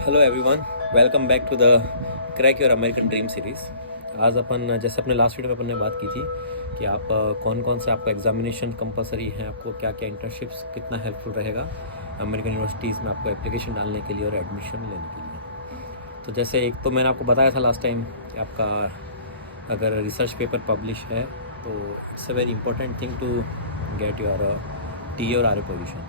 Hello everyone, welcome back to the crack your American dream series. आज अपन जैसे अपने लास्ट वीडियो में अपन ने बात की थी कि आप कौन कौन से आपका एग्जामिनेशन कंपलसरी है, आपको क्या क्या इंटर्नशिप्स कितना हेल्पफुल रहेगा अमेरिकन यूनिवर्सिटीज़ में आपको एप्लीकेशन डालने के लिए और एडमिशन लेने के लिए। तो जैसे एक तो मैंने आपको बताया था लास्ट टाइम कि आपका अगर रिसर्च पेपर पब्लिश है तो it's a very important thing to get your T और आर पोजिशन।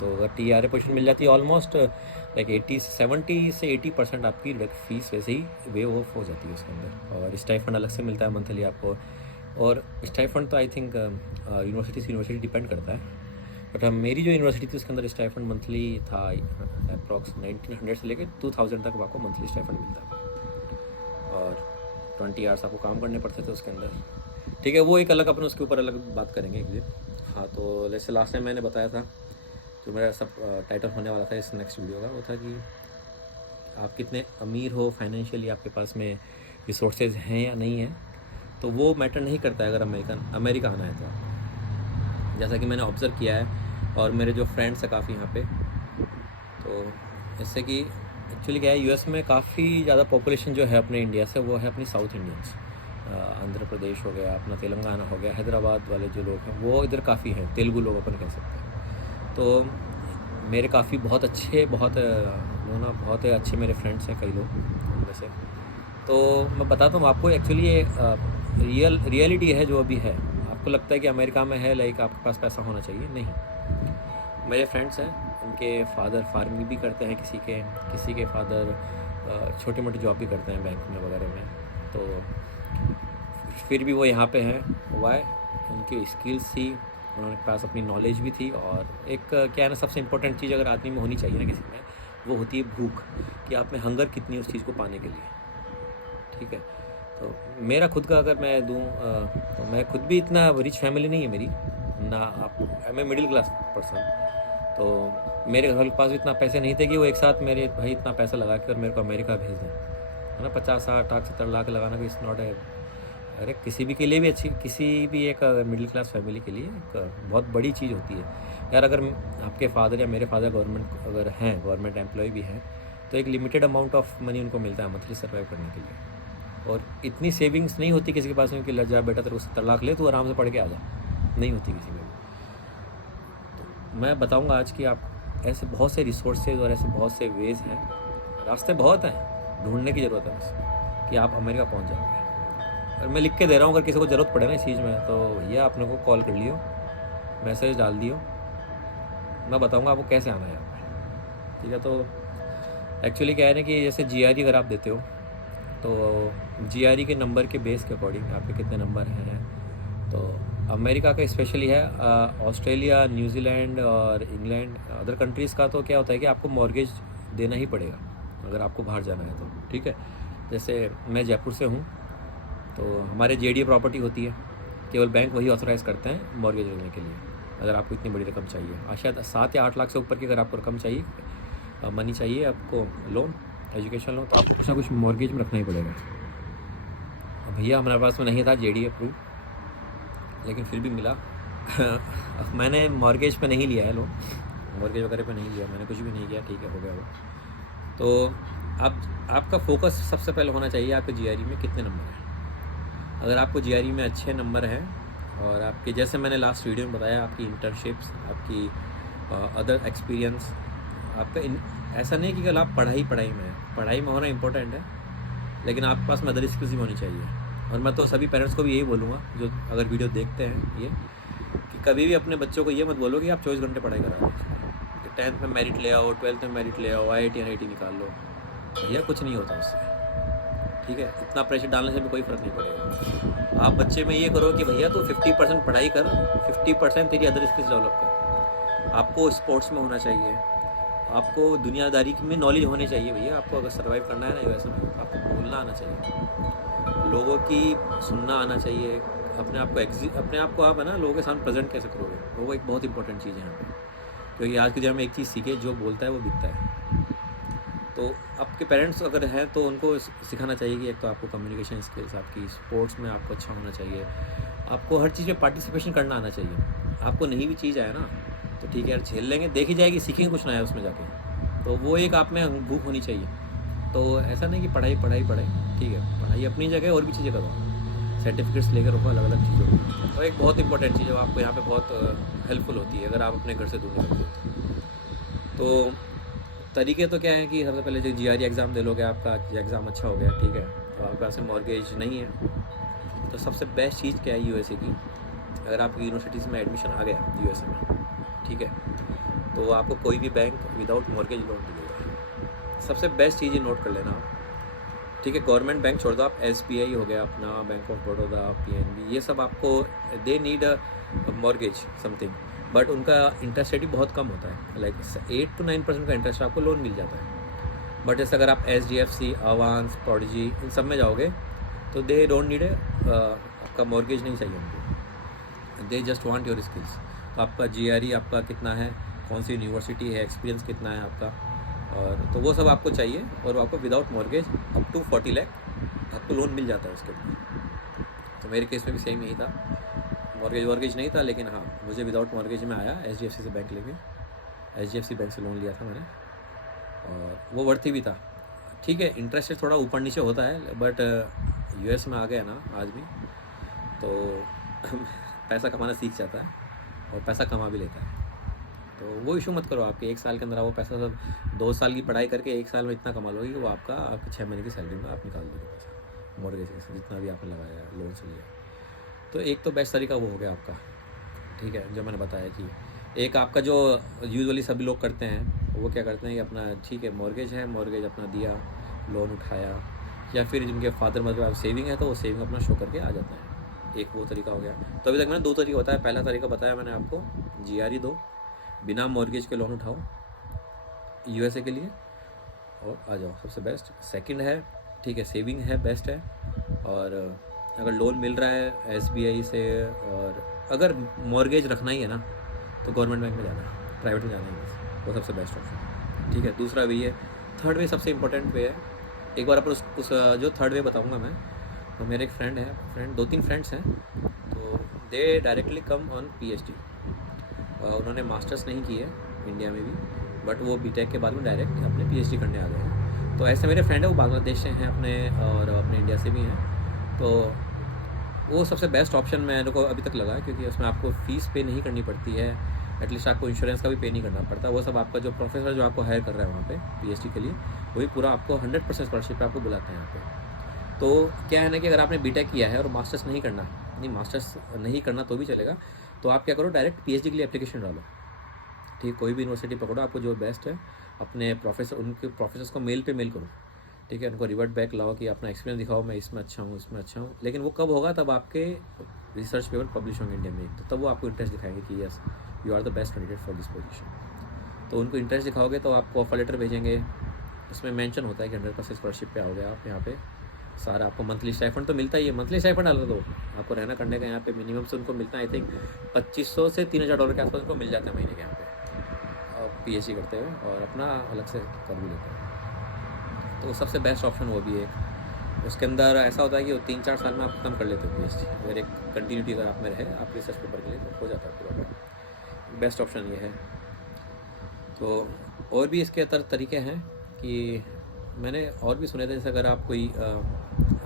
तो अगर टी आर पोजिशन मिल जाती है ऑलमोस्ट लाइक 70 से 80% आपकी फीस वैसे ही वेव ऑफ हो जाती है उसके अंदर। और स्टाइफंड अलग से मिलता है मंथली आपको। और स्टाइफंड तो आई थिंक यूनिवर्सिटी से यूनिवर्सिटी डिपेंड करता है, बट मेरी जो यूनिवर्सिटी थी उसके अंदर स्टाइफंड मंथली था अप्रॉक्स 1900 से लेकर 2000 तक आपको मंथली स्टाइफंड मिलता है। और 20 आवर्स आपको काम करने पड़ते थे उसके अंदर। ठीक है, वो एक अलग अपन उसके ऊपर अलग बात करेंगे एक दिन। हाँ, तो जैसे लास्ट टाइम मैंने बताया था जो मेरा सब टाइटल होने वाला था इस नेक्स्ट वीडियो का, वो था कि आप कितने अमीर हो फाइनेंशियली, आपके पास में रिसोर्सेज हैं या नहीं है। तो वो मैटर नहीं करता है अगर अमेरिका आना है तो। जैसा कि मैंने ऑब्ज़र्व किया है और मेरे जो फ्रेंड्स हैं काफ़ी यहाँ पे, तो इससे कि एक्चुअली क्या है, यूएस में काफ़ी ज़्यादा पॉपुलेशन जो है अपने इंडिया से वो है अपनी साउथ इंडियंस। आंध्र प्रदेश हो गया, अपना तेलंगाना हो गया, हैदराबाद वाले जो लोग हैं वो इधर काफ़ी हैं, तेलुगु लोग अपन कह सकते हैं। तो मेरे काफ़ी बहुत अच्छे मेरे फ्रेंड्स हैं कई लोग उनमें से। तो मैं बताता हूँ आपको, एक्चुअली ये रियलिटी है जो अभी है। आपको लगता है कि अमेरिका में है लाइक आपके पास पैसा होना चाहिए, नहीं। मेरे फ्रेंड्स हैं, उनके फादर फार्मिंग भी करते हैं, किसी के फादर छोटे मोटे जॉब भी करते हैं बैंक में वगैरह में। तो फिर भी वो यहाँ पे हैं, वाई? उनकी स्किल्स थी, उन्होंने पास अपनी नॉलेज भी थी। और एक क्या है ना, सबसे इम्पोर्टेंट चीज़ अगर आदमी में होनी चाहिए ना किसी में, वो होती है भूख, कि आप में हंगर कितनी है उस चीज़ को पाने के लिए। ठीक है, तो मेरा खुद का अगर मैं दूँ तो मैं खुद भी इतना रिच फैमिली नहीं है मेरी ना, आप मैं मिडिल क्लास पर्सन। तो मेरे घर के पास भी इतना पैसे नहीं थे कि वो एक साथ मेरे भाई इतना पैसा लगा के और मेरे को अमेरिका भेज दें, है ना। 50 60 लाख 70 लाख लगाना भी इस नॉट है, अरे किसी भी के लिए भी अच्छी, किसी भी एक मिडिल क्लास फैमिली के लिए एक बहुत बड़ी चीज़ होती है यार। अगर आपके फादर या मेरे फादर गवर्नमेंट अगर हैं, गवर्नमेंट एम्प्लॉय भी हैं, तो एक लिमिटेड अमाउंट ऑफ मनी उनको मिलता है मंथली सर्वाइव करने के लिए। और इतनी सेविंग्स नहीं होती किसी के पास में कि लग जा बेटा तेरे को 70 लाख ले, तो आराम से पढ़ के आ जा, नहीं होती किसी में भी। तो मैं बताऊँगा आज कि आप ऐसे बहुत से रिसोर्सेज और ऐसे बहुत से वेज़ हैं, रास्ते बहुत हैं, ढूंढने की ज़रूरत है बस कि आप अमेरिका पहुँच जाओगे। और मैं लिख के दे रहा हूँ, अगर किसी को ज़रूरत पड़े ना इस चीज़ में तो भैया अपने को कॉल कर लियो, मैसेज डाल दियो, मैं बताऊँगा आपको कैसे आना है यहाँ पे। ठीक है, तो एक्चुअली क्या है ना कि जैसे जीआरई अगर आप देते हो तो जीआरई के नंबर के बेस के अकॉर्डिंग आपके कितने नंबर हैं। तो अमेरिका का स्पेशली है, ऑस्ट्रेलिया, न्यूजीलैंड और इंग्लैंड, अदर कंट्रीज़ का तो क्या होता है कि आपको मॉर्गेज देना ही पड़ेगा अगर आपको बाहर जाना है तो। ठीक है, जैसे मैं जयपुर से हूँ, तो हमारे जेडीए प्रॉपर्टी होती है, केवल बैंक वही ऑथराइज़ करते हैं मॉर्गेज लेने के लिए अगर आपको इतनी बड़ी रकम चाहिए। शायद 7 या 8 लाख से ऊपर की अगर आपको रकम चाहिए, मनी चाहिए आपको, लोन, एजुकेशन लोन, तो आपको कुछ ना कुछ मॉर्गेज में रखना ही पड़ेगा। अब भैया हमारे पास में नहीं था जेडीए अप्रूव, लेकिन फिर भी मिला। मैंने मॉर्गेज पे नहीं लिया है लोन, मॉर्गेज वगैरह पे नहीं लिया मैंने, कुछ भी नहीं किया। ठीक है, हो गया वो। तो अब आपका फोकस सबसे पहले होना चाहिए आपके जीआरई में कितने नंबर हैं। अगर आपको जीआरई में अच्छे नंबर हैं और आपके, जैसे मैंने लास्ट वीडियो में बताया, आपकी इंटर्नशिप्स, आपकी अदर एक्सपीरियंस, आपका ऐसा नहीं कि कल आप पढ़ाई में होना इंपॉर्टेंट है, लेकिन आपके पास में अदर स्किल्स भी होनी चाहिए। और मैं तो सभी पेरेंट्स को भी यही बोलूँगा जो अगर वीडियो देखते हैं ये, कि कभी भी अपने बच्चों को ये मत बोलो कि आप 24 घंटे पढ़ाई करा दो, कि 10th में मेरिट ले आओ, 12th में मेरिट ले आओ, IIT NIT निकाल लो, भैया कुछ नहीं होता उससे। ठीक है, इतना प्रेशर डालने से भी कोई फ़र्क नहीं पड़ेगा। आप बच्चे में ये करो कि भैया तू 50% पढ़ाई कर, 50% तेरी अदर स्किल्स डेवलप कर। आपको स्पोर्ट्स में होना चाहिए, आपको दुनियादारी में नॉलेज होनी चाहिए भैया। आपको अगर सर्वाइव करना है ना यूएस में, आपको बोलना आना चाहिए, लोगों की सुनना आना चाहिए, अपने आप को आप है ना लोगों के सामने प्रेजेंट कैसे करोगे, वो एक बहुत इंपॉर्टेंट चीज़ है यहाँ पर। क्योंकि आज के दिन में एक चीज़ सीखे, जो बोलता है वो बिकता है। तो आपके पेरेंट्स अगर हैं तो उनको सिखाना चाहिए कि एक तो आपको कम्युनिकेशन स्किल्स, आपकी स्पोर्ट्स में आपको अच्छा होना चाहिए, आपको हर चीज़ में पार्टिसिपेशन करना आना चाहिए। आपको नहीं भी चीज़ आए ना, तो ठीक है यार, झेल लेंगे, देखी जाएगी, सीखेंगे कुछ नया उसमें जाके। तो वो एक आप में भूख होनी चाहिए। तो ऐसा नहीं कि पढ़ाई पढ़ाई पढ़ाई, ठीक है, पढ़ाई अपनी जगह, और भी चीज़ें करो, सर्टिफिकेट्स लेकर रखो अलग अलग चीज़ों की। और एक बहुत इंपॉर्टेंट चीज़ है, आपको यहाँ पे बहुत हेल्पफुल होती है अगर आप अपने घर से दूर निकलते हो। तो तरीके तो क्या है कि सबसे पहले जो GRE एग्ज़ाम दे लोगे, आपका एग्ज़ाम अच्छा हो गया, ठीक है, तो आपके पास मॉर्गेज नहीं है, तो सबसे बेस्ट चीज़ क्या है USA की, अगर आपकी यूनिवर्सिटीज़ में एडमिशन आ गया USA में, ठीक है, तो आपको कोई भी बैंक विदाउट मॉर्गेज लोन देगा। सबसे बेस्ट चीज़ ये नोट कर लेना, ठीक है। गवर्नमेंट बैंक छोड़ दो, आप SBI हो गया अपना, बैंक ऑफ बड़ौदा, PNB, ये सब आपको they need a mortgage something, but उनका इंटरेस्ट रेट भी बहुत कम होता है, लाइक 8 to 9% का इंटरेस्ट आपको लोन मिल जाता है। बट जैसे अगर आप SDFC, अवांस, प्रोडिजी, इन सब में जाओगे तो दे डोंट नीड आपका मॉर्गेज नहीं चाहिए उनको, they just want your skills. तो आपका GRE आपका कितना है, कौन सी यूनिवर्सिटी है, एक्सपीरियंस कितना है आपका, और तो वो सब आपको चाहिए, और आपको without mortgage up to 40 lakh आपको लोन मिल जाता है उसके ऊपर। तो मेरे केस में भी सेम यही था, मॉर्गेज नहीं था, लेकिन हाँ मुझे विदाउट मॉर्गेज में आया, SDFC से बैंक लेके, SDFC बैंक से लोन लिया था मैंने, और वो वर्थी भी था। ठीक है, इंटरेस्ट रेट थोड़ा ऊपर नीचे होता है, बट US में आ गया ना आदमी तो पैसा कमाना सीख जाता है, और पैसा कमा भी लेता है। तो वो इशू मत करो, आपके 1 साल के अंदर वो पैसा सब 2 साल की पढ़ाई करके 1 साल में इतना कमा लोगे कि वो आपके 6 महीने की सैलरी में आप निकाल दोगे पैसा, मॉर्गेज से जितना भी आपने लगाया है, लोन से लिया। तो एक तो बेस्ट तरीका वो हो गया आपका, ठीक है, जो मैंने बताया कि एक आपका जो यूजुअली सभी लोग करते हैं, वो क्या करते हैं कि अपना, ठीक है, मॉर्गेज है, मॉर्गेज अपना दिया, लोन उठाया, या फिर जिनके फादर मदर सेविंग है तो वो सेविंग अपना शो करके आ जाता है। एक वो तरीका हो गया। तो अभी तक मैंने 2 तरीका बताया। पहला तरीका बताया मैंने आपको, GRE दो, बिना मॉर्गेज के लोन उठाओ USA के लिए और आ जाओ, सबसे बेस्ट। सेकंड है, ठीक है, सेविंग है, बेस्ट है, और अगर लोन मिल रहा है SBI से, और अगर मॉर्गेज रखना ही है ना तो गवर्नमेंट बैंक में जाना है, प्राइवेट में जाना ही है, वो सबसे बेस्ट ऑप्शन है, ठीक है। दूसरा वे है, थर्ड वे सबसे इंपॉर्टेंट वे है। एक बार अपन उस जो थर्ड वे बताऊंगा मैं, तो मेरे एक फ्रेंड 2-3 फ्रेंड्स हैं, तो दे डायरेक्टली कम ऑन PhD। उन्होंने मास्टर्स नहीं की है इंडिया में भी, बट वो BTech के बाद में डायरेक्ट अपने PhD करने आ गए हैं। तो ऐसे मेरे फ्रेंड है, वो बांग्लादेश से हैं अपने, और अपने इंडिया से भी हैं। तो वो सबसे बेस्ट ऑप्शन मेरे को अभी तक लगा है, क्योंकि उसमें आपको फ़ीस पे नहीं करनी पड़ती है, एटलीस्ट आपको इंश्योरेंस का भी पे नहीं करना पड़ता। वो सब आपका जो प्रोफेसर जो आपको हायर कर रहा है वहाँ पे PhD के लिए, वही पूरा आपको 100% स्कॉलरशिप पे आपको बुलाते हैं यहाँ पे। तो क्या है ना कि अगर आपने BTech किया है और मास्टर्स नहीं करना, नहीं मास्टर्स नहीं करना तो भी चलेगा, तो आप क्या करो, डायरेक्ट PhD के लिए एप्लीकेशन डालो, ठीक, कोई भी यूनिवर्सिटी पकड़ो, आपको जो बेस्ट है, अपने प्रोफेसर, उनके प्रोफेसर्स को मेल करो, ठीक है, उनको रिवर्ट बैक लाओ कि अपना एक्सपीरियंस दिखाओ, मैं इसमें अच्छा हूँ, इसमें अच्छा हूँ। लेकिन वो कब होगा, तब आपके रिसर्च पेपर पब्लिश होंगे इंडिया में, तो तब वो आपको इंटरेस्ट दिखाएंगे कि yes you are the best candidate for this position. तो उनको इंटरेस्ट दिखाओगे तो आपको ऑफर लेटर भेजेंगे, उसमें मेंशन होता है कि 100% स्कॉलरशिप पे आओगे आप यहाँ पे, सारा आपको मंथली स्टाइफंड तो मिलता ही है, मंथली स्टाइफंड डाल दो, आपको रहना करने का यहाँ पे मिनिमम से उनको मिलता है, आई थिंक $2500 से $3000 के आसपास उनको मिल जाता है महीने के यहाँ पे, PhD करते हुए, और अपना अलग से कर भी लेते हैं। तो सबसे बेस्ट ऑप्शन वो भी है। उसके अंदर ऐसा होता है कि वो 3-4 साल में आप खत्म कर लेते हो PhD, अगर एक कंटिन्यूटी अगर आप में रहे आप रिसर्च पेपर के लिए, तो हो जाता है पूरा। बेस्ट ऑप्शन ये है। तो और भी इसके तरीके हैं कि मैंने और भी सुने थे, जैसे अगर आप कोई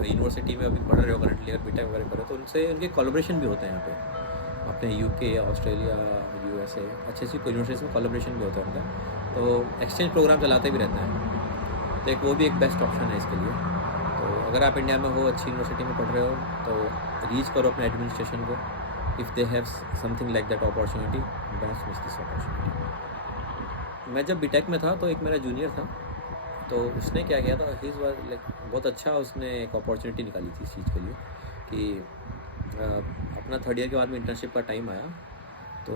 यूनिवर्सिटी में अभी पढ़ रहे हो करंटली, अगर BTech वगैरह कर रहे हो, तो उनसे उनके कोलैबोरेशन भी होते हैं यहाँ पे, अपने UK, ऑस्ट्रेलिया, USA, अच्छी यूनिवर्सिटीज़ में कोलैबोरेशन भी होता है उनका, तो एक्सचेंज प्रोग्राम चलाते भी रहते हैं। तो एक वो भी एक बेस्ट ऑप्शन है इसके लिए। तो अगर आप इंडिया में हो, अच्छी यूनिवर्सिटी में पढ़ रहे हो, तो रीच करो अपने एडमिनिस्ट्रेशन को, if they have something like that opportunity, don't miss this opportunity. मैं जब BTech में था तो एक मेरा जूनियर था, तो उसने क्या किया था, ही वाज लाइक बहुत अच्छा, उसने एक अपॉर्चुनिटी निकाली थी इस चीज़ के लिए कि अपना 3rd ईयर के बाद में इंटर्नशिप का टाइम आया, तो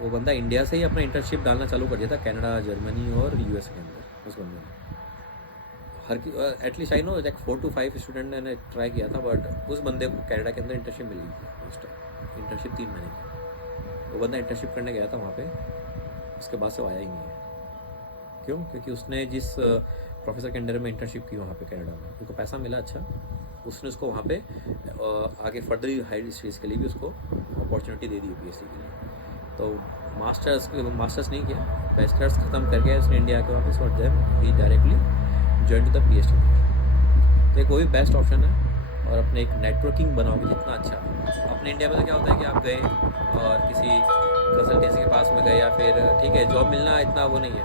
वो बंदा इंडिया से ही अपना इंटर्नशिप डालना चालू कर दिया था, कनाडा, जर्मनी और US के अंदर। उस बंदे ने at least I know like 4 to 5 student ने ट्राई किया था, बट उस बंदे को कनाडा के अंदर इंटर्नशिप मिल गई थी उस टाइम, इंटर्नशिप 3 महीने की। वो बंदा इंटर्नशिप करने गया था वहाँ पे, उसके बाद से वो आया ही नहीं है। क्यों? क्योंकि उसने जिस प्रोफेसर के अंडर में इंटर्नशिप की वहाँ पे कनाडा में, उसको पैसा मिला अच्छा, उसने उसको वहाँ पे आगे फर्दर हायर स्टडीज़ के लिए भी उसको अपॉर्चुनिटी दे दी PhD के लिए। तो मास्टर्स नहीं किया, बैचलर्स ख़त्म करके उसने इंडिया के वापस, और देन ही directly join to the PhD। तो एक वो भी बेस्ट ऑप्शन है। और अपने एक नेटवर्किंग बनाओगे जितना अच्छा। अपने इंडिया में तो क्या होता है कि आप गए और किसी कंसल्टेंसी के पास में गए, या फिर ठीक है जॉब मिलना इतना वो नहीं है,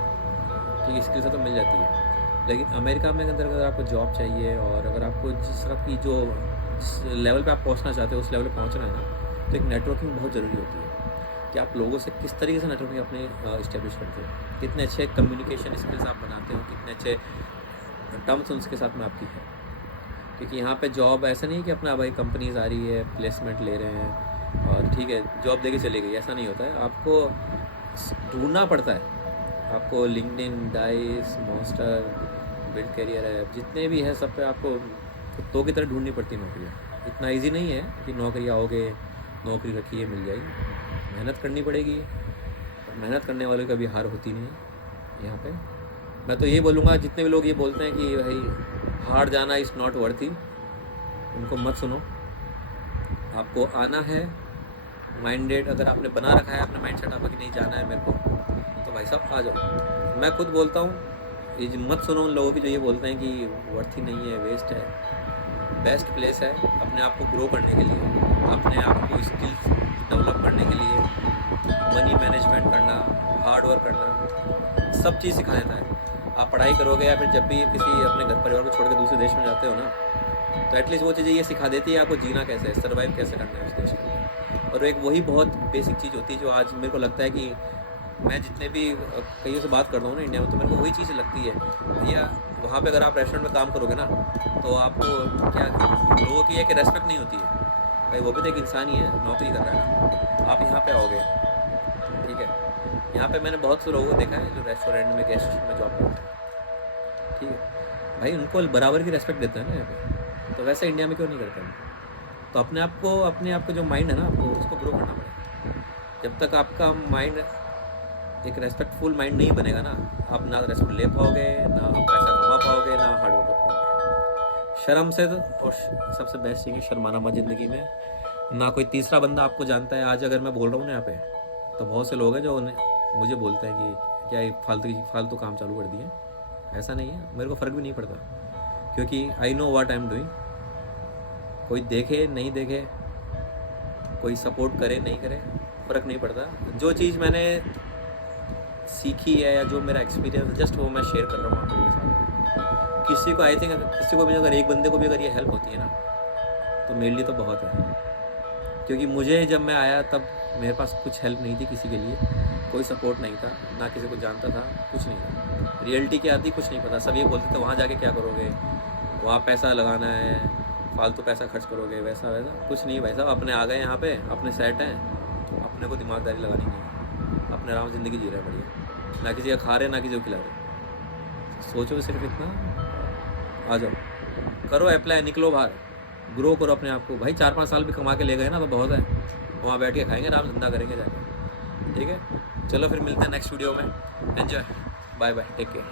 ठीक है स्किल से तो मिल जाती है। लेकिन अमेरिका में अगर आपको जॉब चाहिए, और अगर आपको जिस तरह की जो लेवल पे आप पहुंचना चाहते हो उस लेवल पे पहुंचना है ना, तो एक नेटवर्किंग बहुत ज़रूरी होती है कि आप लोगों से किस तरीके से नेटवर्किंग अपने इस्टेब्लिश करते हो, कितने अच्छे कम्युनिकेशन स्किल्स आप बनाते हो, कितने अच्छे टर्म्स उनके साथ में आपकी है। क्योंकि यहाँ पे जॉब ऐसा नहीं कि अपना भाई कंपनीज आ रही है, प्लेसमेंट ले रहे हैं और ठीक है जॉब देके चले गई, ऐसा नहीं होता है। आपको ढूंढना पड़ता है। आपको LinkedIn, dice, monster, build career है, जितने भी है सब पे आपको कुत्तों की तरह ढूंढनी पड़ती है नौकरियाँ। इतना ईजी नहीं है कि नौकरी आओगे, नौकरी रखिए मिल जाएगी, मेहनत करनी पड़ेगी। और मेहनत करने वाले की कभी हार होती नहीं है यहाँ पे। मैं तो ये बोलूँगा, जितने भी लोग ये बोलते हैं कि भाई हार जाना इज़ नॉट वर्थी, उनको मत सुनो। आपको आना है, माइंडेड अगर आपने बना रखा है अपना माइंड सेट आपका कि नहीं जाना है मेरे को, तो भाई साहब आ जाओ। मैं खुद बोलता हूँ, ये मत सुनो उन लोगों की जो ये बोलते हैं कि वर्थी नहीं है, वेस्ट है। बेस्ट प्लेस है अपने आप को ग्रो करने के लिए, अपने आप को स्किल्स डेवलप करने के लिए, मनी मैनेजमेंट करना, हार्ड वर्क करना, सब चीज़ सिखा देता है। आप पढ़ाई करोगे या फिर जब भी किसी अपने घर परिवार को छोड़ के दूसरे देश में जाते हो ना, तो एटलीस्ट वो चीज़ें ये सिखा देती है आपको जीना कैसे है, सर्वाइव कैसे करना है उस देश में। और एक वही बहुत बेसिक चीज़ होती है जो आज मेरे को लगता है कि मैं जितने भी कईयों से बात करता हूँ ना इंडिया में, तो मेरे को वही चीज़ लगती है भैया, वहाँ पे अगर आप रेस्टोरेंट में काम करोगे ना, तो आपको क्या लोगों की एक रेस्पेक्ट नहीं होती है। भाई वो भी तो एक इंसान ही है, नौकरी कर रहा है ना। आप यहाँ पे आओगे, ठीक है, यहाँ पे मैंने बहुत से लोगों को देखा है जो रेस्टोरेंट में, गेस्ट में जॉब करते हैं, ठीक है भाई, उनको बराबर की रेस्पेक्ट देते हैं ना यहाँ पे। तो वैसे इंडिया में क्यों नहीं करते हैं? तो अपने आप को जो माइंड है ना, आपको उसको ग्रो करना पड़ेगा। जब तक आपका माइंड एक रेस्पेक्टफुल माइंड नहीं बनेगा ना, आप ना रेस्पेक्ट ले पाओगे, ना आप पैसा कमा पाओगे, ना हार्ड वर्क कर पाओगे। शर्म से तो, और सबसे बेस्ट चीज़ है शर्माना मत ज़िंदगी में। ना कोई तीसरा बंदा आपको जानता है। आज अगर मैं बोल रहा हूँ ना यहाँ पे, तो बहुत से लोग हैं जो मुझे बोलते हैं कि क्या ये फालतू काम चालू कर दिए। ऐसा नहीं है, मेरे को फ़र्क भी नहीं पड़ता, क्योंकि I know what I am doing. कोई देखे नहीं देखे, कोई सपोर्ट करे नहीं करे, फ़र्क नहीं पड़ता। जो चीज़ मैंने सीखी है या जो मेरा एक्सपीरियंस, जस्ट वो मैं शेयर कर रहा हूँ आपके साथ। किसी को आई थिंक किसी को भी, अगर एक बंदे को भी अगर ये हेल्प होती है ना, तो मेरे लिए तो बहुत है। क्योंकि मुझे जब मैं आया तब मेरे पास कुछ हेल्प नहीं थी किसी के लिए, कोई सपोर्ट नहीं था, ना किसी को जानता था, कुछ नहीं था। रियलिटी क्या आती कुछ नहीं पता। सब ये बोलते थे वहाँ जाके क्या करोगे, वहाँ पैसा लगाना है, फालतू पैसा खर्च करोगे, वैसा वैसा। कुछ नहीं भाई साहब, अपने आ गए यहाँ पे, अपने सेट हैं, अपने को दिमागदारी लगानी नहीं है, अपने आराम ज़िंदगी जी रहे हैं बढ़िया, ना किसी का खा रहे ना किसी को खिला रहे। सोचो सिर्फ इतना, आ जाओ, करो अप्लाई, निकलो बाहर, ग्रो करो अपने आप को। भाई 4-5 साल भी कमा के ले गए ना तो बहुत है, वहाँ बैठ के खाएंगे, आराम धंधा करेंगे जाकर। ठीक है, चलो फिर मिलते हैं नेक्स्ट वीडियो में। Enjoy, bye bye, take care.